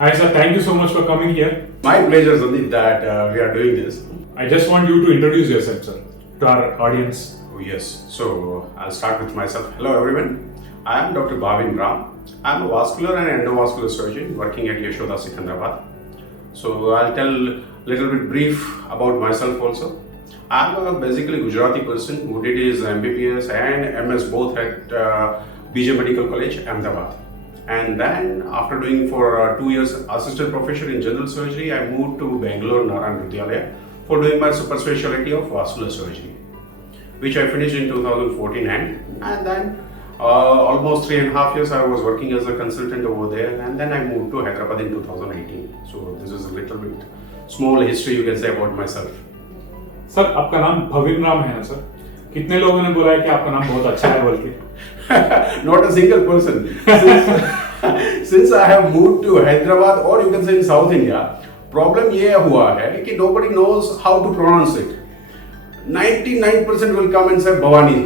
Hi sir, thank you so much for coming here. My pleasure, Sandeep, that we are doing this. I just want you to introduce yourself, sir, to our audience. Oh, yes. So I'll start with myself. Hello, everyone. I am Dr. Bhavin Ram. I'm a vascular and endovascular surgeon working at Yashoda Secunderabad. So I'll tell a little bit brief about myself also. I'm a basically Gujarati person who did his MBBS and MS both at BJ Medical College, Ahmedabad. And then after doing for 2 years assistant professor in general surgery, I moved to Bangalore Narayan Vidyalaya for doing my super specialty of vascular surgery, which I finished in 2014 and then almost 3.5 years I was working as a consultant over there, and then I moved to Hyderabad in 2018. So this is a little bit small history you can say about myself. Sir आपका नाम भविन राम है ना sir? कितने लोगों ने बोला है कि आपका नाम बहुत अच्छा है बोल के? Not a single person. Since I have moved to Hyderabad or you can say in South India, problem ये हुआ है कि nobody knows how to pronounce it. 99% will come and say Bhavani.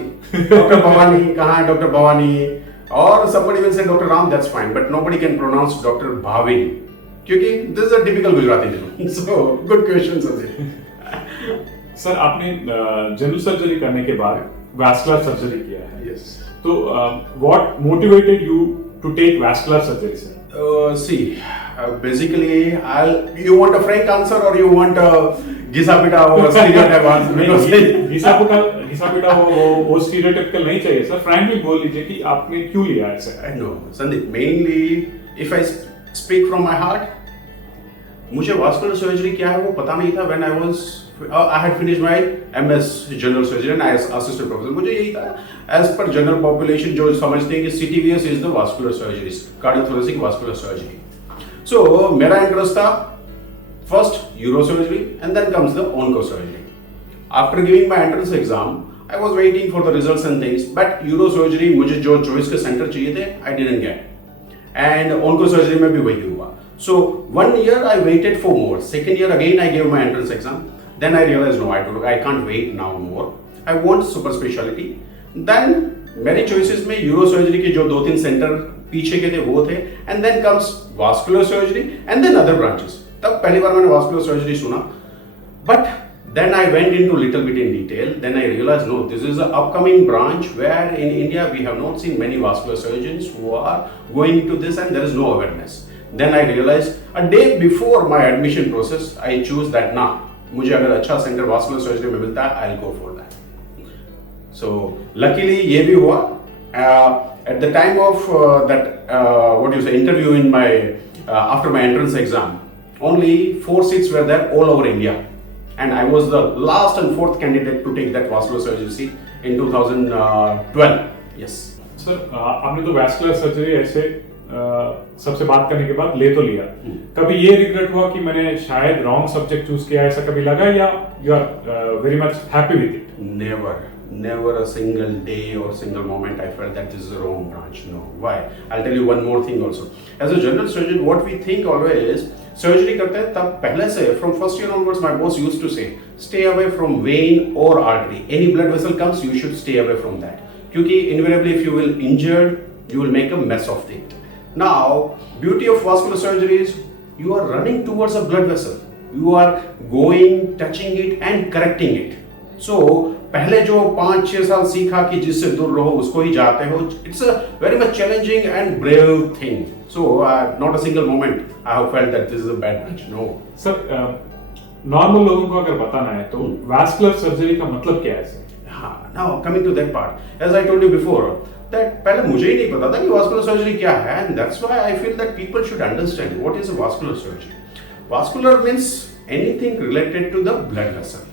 Dr. Bhavani, कहाँ है Dr. Bhavani? Or somebody will say Dr. Ram, that's fine, but nobody can pronounce Dr. Bhavin. क्योंकि this is a typical Gujarati name. So good question, Sandeep. Sir आपने general surgery करने के बाद vascular surgery किया है. Yes. तो what motivated you to take vascular surgery, sir? Basically, you want a frank answer or you want a घिसा-पिटा or stereotype answer? Because घिसा-पिटा वो stereotypical नहीं चाहिए सर. Frankly बोल लीजिए कि आपने क्यों लिया ऐसे? I know, Sandeep. Mainly, if I speak from my heart, मुझे vascular surgery क्या है वो पता नहीं था when I had finished my MS general surgery and I was assistant professor. मुझे यही था as per general population जो समझते हैं कि CTVS is the vascular surgery, cardiothoracic vascular surgery. So मेरा interest था first urosurgery and then comes the oncosurgery. After giving my entrance exam, I was waiting for the results and things, but urosurgery मुझे जो choice के center चाहिए थे, I didn't get. And oncosurgery में भी वही हुआ. So 1 year I waited for more. Second year again I gave my entrance exam. Then I realized no, I can't wait now more. I want super specialty. Then मेरे choices में यूरोसर्जरी के जो 2-3 centre पीछे के थे वो थे, and then comes vascular surgery and then other branches. तब पहली बार मैंने vascular surgery सुना, but then I went into little bit in detail. Then I realized no, this is an upcoming branch where in India we have not seen many vascular surgeons who are going into this and there is no awareness. Then I realized a day before my admission process, I choose that now. मुझे अगर अच्छा centre vascular surgery में मिलता है, I'll go for that. So luckily ये भी हुआ. At the time of interview in my after my entrance exam, only 4 seats were there all over India, and I was the last and fourth candidate to take that vascular surgery seat in 2012. Yes. Sir आपने तो vascular surgery ऐसे सबसे बात करने के बाद ले तो लिया. कभी ये रिग्रेट हुआ कि मैंने शायद रॉन्ग सब्जेक्ट चूज किया, ऐसा कभी लगा, या you are very much happy with it? Never a single day or single moment I felt that this is the wrong branch. No. Why? I'll tell you one more thing also. As a general surgeon, what we think always, surgery करते हैं तब पहले से from first year onwards, my boss used to say, stay away from vein or artery. Any blood vessel comes, you should stay away from that. क्योंकि invariably if you will injured, you will make a mess of it. Now, beauty of vascular surgery is you are running towards a blood vessel. You are going, touching it and correcting it. So, पहले जो 5-6 साल सीखा कि जिससे दूर रहो उसको ही जाते हो. It's a very much challenging and brave thing. So, not a single moment I have felt that this is a bad match. No. Sir normal लोगों को अगर बताना है तो वैस्कुलर सर्जरी का मतलब क्या है सर? हाँ, now coming to that part, as I told you before, that पहले मुझे ही नहीं पता था कि vascular surgery क्या है, and that's why I feel that people should understand what is a vascular surgery. Vascular means anything related to the blood vessel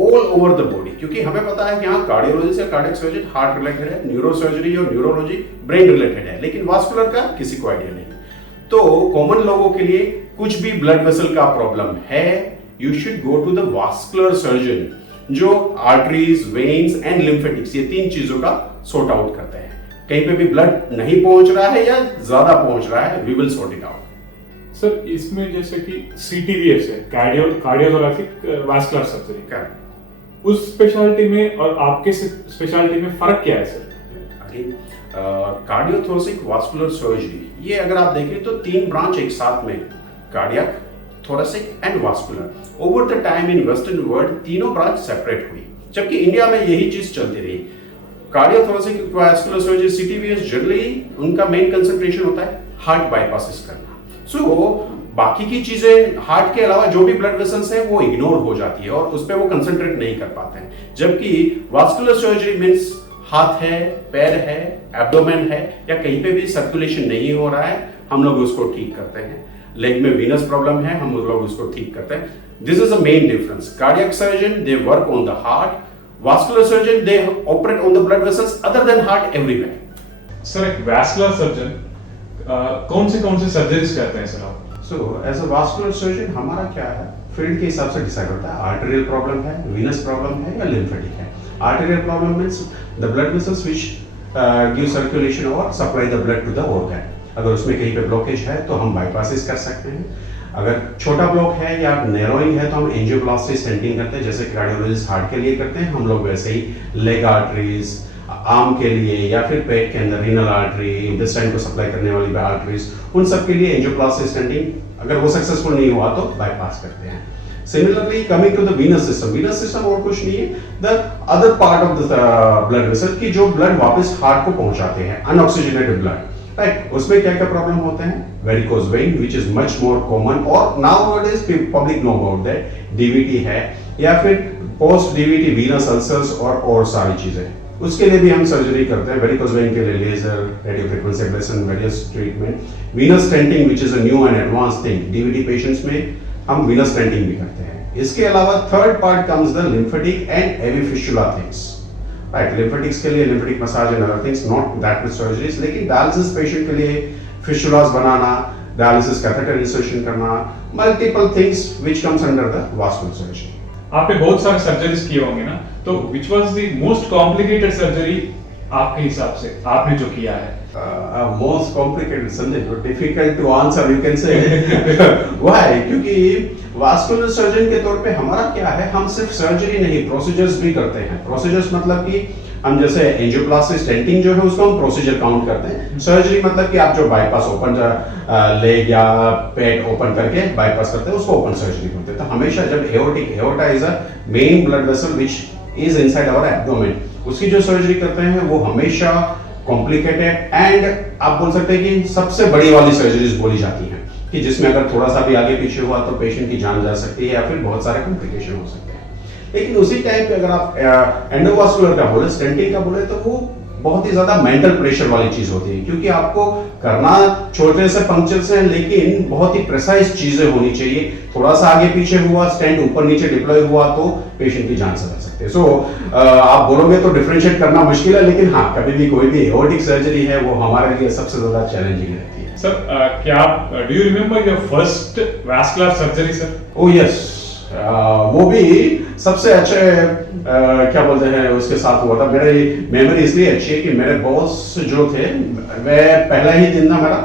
all over the body. क्योंकि हमें पता है कि हाँ कार्डियोलॉजी से कार्डियक सर्जन हार्ट रिलेटेड है, neurosurgery और neurology brain related है, लेकिन वास्कुलर का किसी को आइडिया नहीं. तो कॉमन लोगों के लिए कुछ भी ब्लड वेसल का प्रॉब्लम है, you should go to the vascular surgeon जो आर्टरीज, वेन्स एंड लिम्फेटिक्स ये 3 चीजों का सॉर्ट आउट करते हैं. कहीं पे भी ब्लड नहीं पहुंच रहा है या ज्यादा पहुंच रहा है, we will sort it out. Sir इसमें जैसे कि CTVS है, कार्डियोथोरैसिक वास्कुलर सर्जरी, उस स्पेशलिटी में और आपके स्पेशलिटी में फर्क क्या है सर? कार्डियोथोरेसिक वास्कुलर सर्जरी, ये अगर आप देखें तो 3 ब्रांच एक साथ में, cardiac, thoracic and vascular. Over the time in western world तीनों ब्रांच सेपरेट हुई, जबकि इंडिया में यही चीज चलती रही। Cardiothoracic vascular surgery CTVS generally उनका मेन कंसंट्रेशन होता है हार्ट बाईपासेस करना। सो बाकी की चीजें हार्ट के अलावा जो भी ब्लड वेसल्स है वो इग्नोर हो जाती है और उस पर वो कंसंट्रेट नहीं कर पाते हैं। जबकि वास्कुलर सर्जरी मीन्स हाथ है, पैर है, एब्डोमेन है या कहीं पे भी सर्कुलेशन नहीं हो रहा है, हम लोग उसको ठीक करते हैं। लेग में वीनस प्रॉब्लम है, हम लोग उसको ठीक करते हैं। This is a main difference. Cardiac surgeon they work on the heart, vascular surgeon they operate on the blood vessels other than heart everywhere. Sir एक वैस्कुलर सर्जन कौन से सर्जरीज करते हैं सर आप? So as a vascular surgeon हमारा क्या है, field के हिसाब से डिसाइड होता है। आर्टेरियल प्रॉब्लम है, वीनस प्रॉब्लम है या लिम्फेटिक है। Arterial problem means the blood vessels which give circulation और supply the blood to the organ. अगर उसमें कहीं पे ब्लॉकेज है तो हम बाईपासेस कर सकते हैं। अगर छोटा ब्लॉक है या नैरोइंग है तो हम एंजियोप्लास्टी स्टेंटिंग करते हैं, जैसे कार्डियोलॉजिस्ट हार्ट के लिए करते हैं, हम लोग वैसे ही लेग आर्टरीज, आर्म के लिए या फिर पेट के अंदर रीनल आर्टरी, इंटेस्टाइन को सप्लाई करने वाली आर्टरीज, उन सब के लिए एंजियोप्लास्टी स्टेंटिंग अगर वो सक्सेसफुल नहीं हुआ तो बाईपास करते हैं। Similarly coming to the venous system और कुछ नहीं है, the other part of the blood vessel की जो ब्लड वापस हार्ट को पहुंचाते हैं, अनऑक्सीजनेटेड ब्लड, राइट। उसमें क्या क्या प्रॉब्लम होते हैं, varicose vein which is much more common और nowadays public know about that, DVT है या फिर पोस्ट डीवीटी वीनस अल्सर्स और सारी चीजें, उसके लिए भी हम सर्जरी करते हैं। वेरिकोज वेन के लिए laser, radio frequency ablation, various treatment, venous stenting which is a new and advance thing, DVT patients में हम वीनस स्टेंटिंग भी करते हैं। इसके अलावा third part comes the lymphatic and AV fistula things, right. Lymphatics के लिए lymphatic massage and other things, not that much surgeries, लेकिन डायलिसिस पेशेंट के लिए फिस्टुलास बनाना, डायलिसिस कैथेटर इंसर्शन करना, multiple things which comes under the vascular surgery. आपने बहुत सारे सर्जरीज किए होंगे ना, तो which was the most complicated surgery आपके हिसाब से आपने जो किया है? Most complicated, Sandeep, but difficult to answer, you can say. Why? क्योंकि वास्कुलर सर्जन के तौर पे हमारा क्या है, हम सिर्फ सर्जरी नहीं प्रोसीजर्स भी करते हैं। प्रोसीजर्स मतलब कि हम जैसे एंजियोप्लास्टी स्टेंटिंग जो है उसको हम प्रोसीजर काउंट करते हैं। सर्जरी मतलब कि आप जो बाईपास ओपन लेग या पेट ओपन करके बाईपास करते हैं उसको ओपन सर्जरी बोलते हैं। तो हमेशा जब aorta is a main blood vessel which is inside our abdomen, उसकी जो सर्जरी करते हैं वो हमेशा कॉम्प्लिकेटेड एंड आप बोल सकते हैं कि सबसे बड़ी वाली सर्जरीज बोली जाती हैं, कि जिसमें अगर थोड़ा सा भी आगे पीछे हुआ तो पेशेंट की जान जा सकती है या फिर बहुत सारे कॉम्प्लिकेशन हो सकते हैं। लेकिन उसी टाइम पे अगर आप एंडोवास्कुलर का बोले, स्टेंटिंग का बोले, तो वो बहुत ही ज्यादा मेंटल प्रेशर वाली चीज होती है, क्योंकि आपको करना छोटे से पंक्चर्स हैं लेकिन बहुत ही प्रिसाइज चीजें होनी चाहिए। थोड़ा सा आगे पीछे हुआ, स्टेंट ऊपर नीचे डिप्लॉय हुआ तो पेशेंट की जान से जा सकते हैं। सो आप बोलोगे तो डिफरेंशिएट करना मुश्किल है, लेकिन हाँ, कभी भी कोई भी एओर्टिक सर्जरी है वो हमारे लिए सबसे ज्यादा चैलेंजिंग रहती है। सर क्या आप do you remember your first vascular surgery sir? Oh yes, वो भी सबसे अच्छे क्या बोलते हैं उसके साथ हुआ था। मेरी मेमोरी इसलिए अच्छी है कि मेरे बॉस जो थे वह पहला ही दिन था मेरा,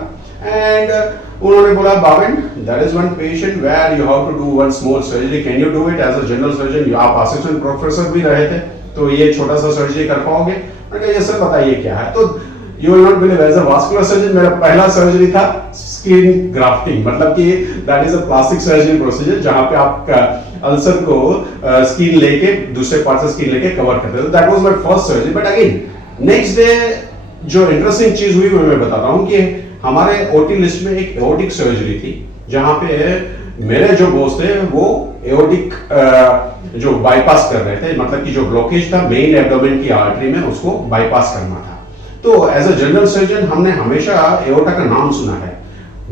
एंड उन्होंने बोला, बावन, that is one patient where you have to do one small surgery, can you do it as a general surgeon? आप असिस्टेंट प्रोफेसर भी रहे थे तो ये छोटा सा सर्जरी कर पाओगे? मैंने कहा यस सर, बताइए क्या है। तो you will not believe, as a vascular surgeon मेरा पहला सर्जरी था स्किन ग्राफ्टिंग, मतलब कि that is a plastic surgery procedure जहां पे आप अल्सर को स्किन लेके दूसरे पार्ट से स्किन लेके कवर करते हैं। That was my first surgery. But again next day जो इंटरेस्टिंग चीज हुई वो मैं बताता हूँ कि हमारे ओटी लिस्ट में एक एओर्टिक सर्जरी थी, जहां पे मेरे जो बॉस थे वो एओर्टिक जो बाईपास कर रहे थे, मतलब कि जो ब्लॉकेज था मेन एब्डोमेन की आर्टरी में उसको बाईपास करना था। तो एज अ जनरल सर्जन हमने हमेशा एओर्टा का नाम सुना है।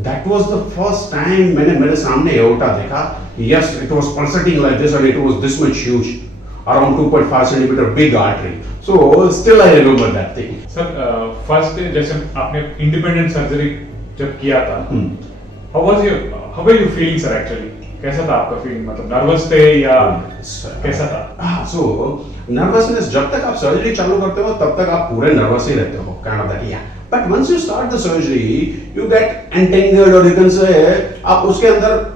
That was the first time मैंने मेरे सामने एओर्टा देखा। Yes, it was pulsating like this and it was this much huge, around 2.5 centimeter big artery. So still I remember that thing. Sir first जैसे आपने इंडिपेंडेंट सर्जरी जब किया था, how were you feeling sir actually? कैसा था आपका feeling, मतलब nervous थे या कैसा था? So nervousness, जब तक आप सर्जरी चालू करते हो तब तक आप पूरे नर्वस ही रहते हो, kind of that, yeah. But once you start the surgery, you get entangled, or you can say आप उसके अंदर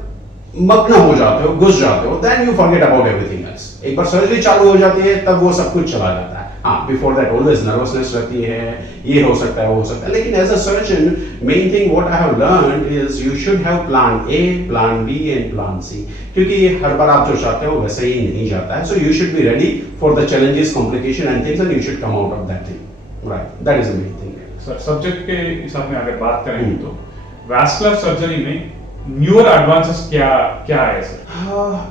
मग्न हो जाते हो, घुस जाते हो, then you forget about everything else. एक बार सर्जरी चालू हो जाती है तब वो सब कुछ चला जाता है। हाँ, बिफोर दैट ऑलवेज नर्वसनेस रहती है, ये हो सकता है, वो हो सकता है, लेकिन as a surgeon main thing what I have learned is you should have plan A, plan B and plan C, क्योंकि हर बार आप जो चाहते हो वैसे ही नहीं जाता है. So you should be ready for the challenges, complication and things, and you should come out of that thing. Right, that is the main thing. Subject के हिसाब में अगर बात करें तो वैस्कुलर सर्जरी में न्यूअर एडवांसेस क्या क्या है सर?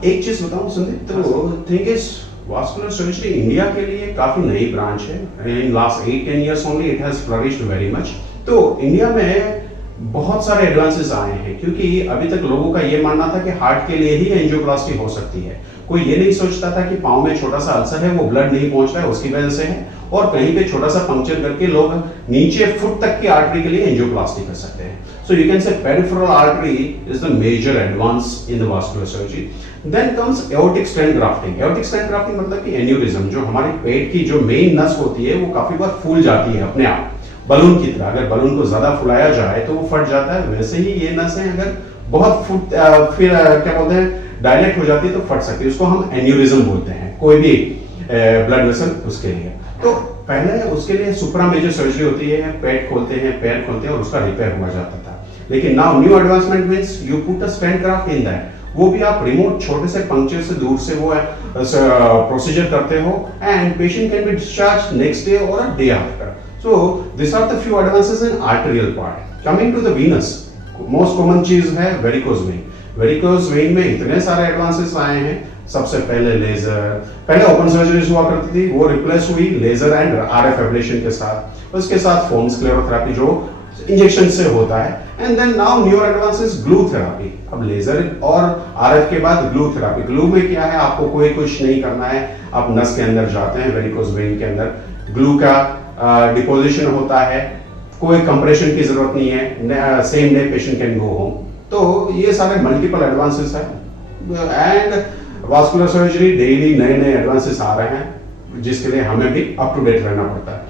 एक चीज बताऊं संदीप, तो thing is vascular surgery India के लिए काफी नई ब्रांच है. In last 8-10 years only it has flourished very much. तो इंडिया में बहुत सारे एडवांसेस आए हैं, क्योंकि अभी तक लोगों का ये मानना था कि हार्ट के लिए ही एंजियोप्लास्टी हो सकती है. कोई ये नहीं सोचता था कि पाँव में छोटा सा अल्सर है, वो ब्लड नहीं पहुंच रहा है, उसकी वजह से है, और कहीं पे छोटा सा पंक्चर करके लोग नीचे फुट तक की आर्टरी के लिए एंजियोप्लास्टी कर सकते हैं. So you can say peripheral artery is the major advance in the vascular surgery. Then comes aortic stent grafting. Aortic stent grafting मतलब कि एन्यूरिज्म, जो हमारे पेट की जो मेन नस होती है वो काफी बार फूल जाती है अपने आप, बलून की तरह. अगर बलून को ज्यादा फुलाया जाए तो वो फट जाता है. वैसे ही ये नसें अगर बहुत फिर क्या बोलते हैं, डायलेक्ट हो जाती है तो फट सकती है. उसको हम एन्यूरिज्म बोलते हैं, कोई भी ब्लड वेसल उसके लिए. तो पहले उसके लिए सुप्रा मेजर सर्जरी होती है, पेट खोलते हैं, पैर खोलते हैं और उसका रिपेयर हुआ जाता था. लेकिन now new advancement means you put a stent graft in that. वो भी आप रिमोट छोटे से पंक्चर से दूर से वो प्रोसीजर करते हो, and patient can be discharge next day और a day after. So these are the few advances in arterial part. Coming to the venous, most common चीज है वेरिकोज वेन. वेरिकोज वेन में इतने सारे एडवांसेस आए हैं. सबसे पहले लेजर, पहले ओपन सर्जरीज हुआ करती थी, वो रिप्लेस हुई लेजर एंड आरएफ एब्लेशन के साथ. उसके साथ फोम स्क्लेरोथेरेपी जो इंजेक्शन से होता है. And then now new advances glue therapy. अब लेजर और आरएफ के बाद ग्लू थेरेपी. ग्लू में क्या है, आपको कोई कुछ नहीं करना है, आप नस के अंदर जाते हैं वेरिकोज वेन के अंदर, ग्लू का डिपोजिशन होता है, कोई कंप्रेशन की जरूरत नहीं है, same day patient can go home. तो ये सारे मल्टीपल एडवांसेस हैं, एंड वास्कुलर सर्जरी डेली नए नए एडवांसेस आ रहे हैं, जिसके लिए हमें भी अप टू डेट रहना पड़ता है.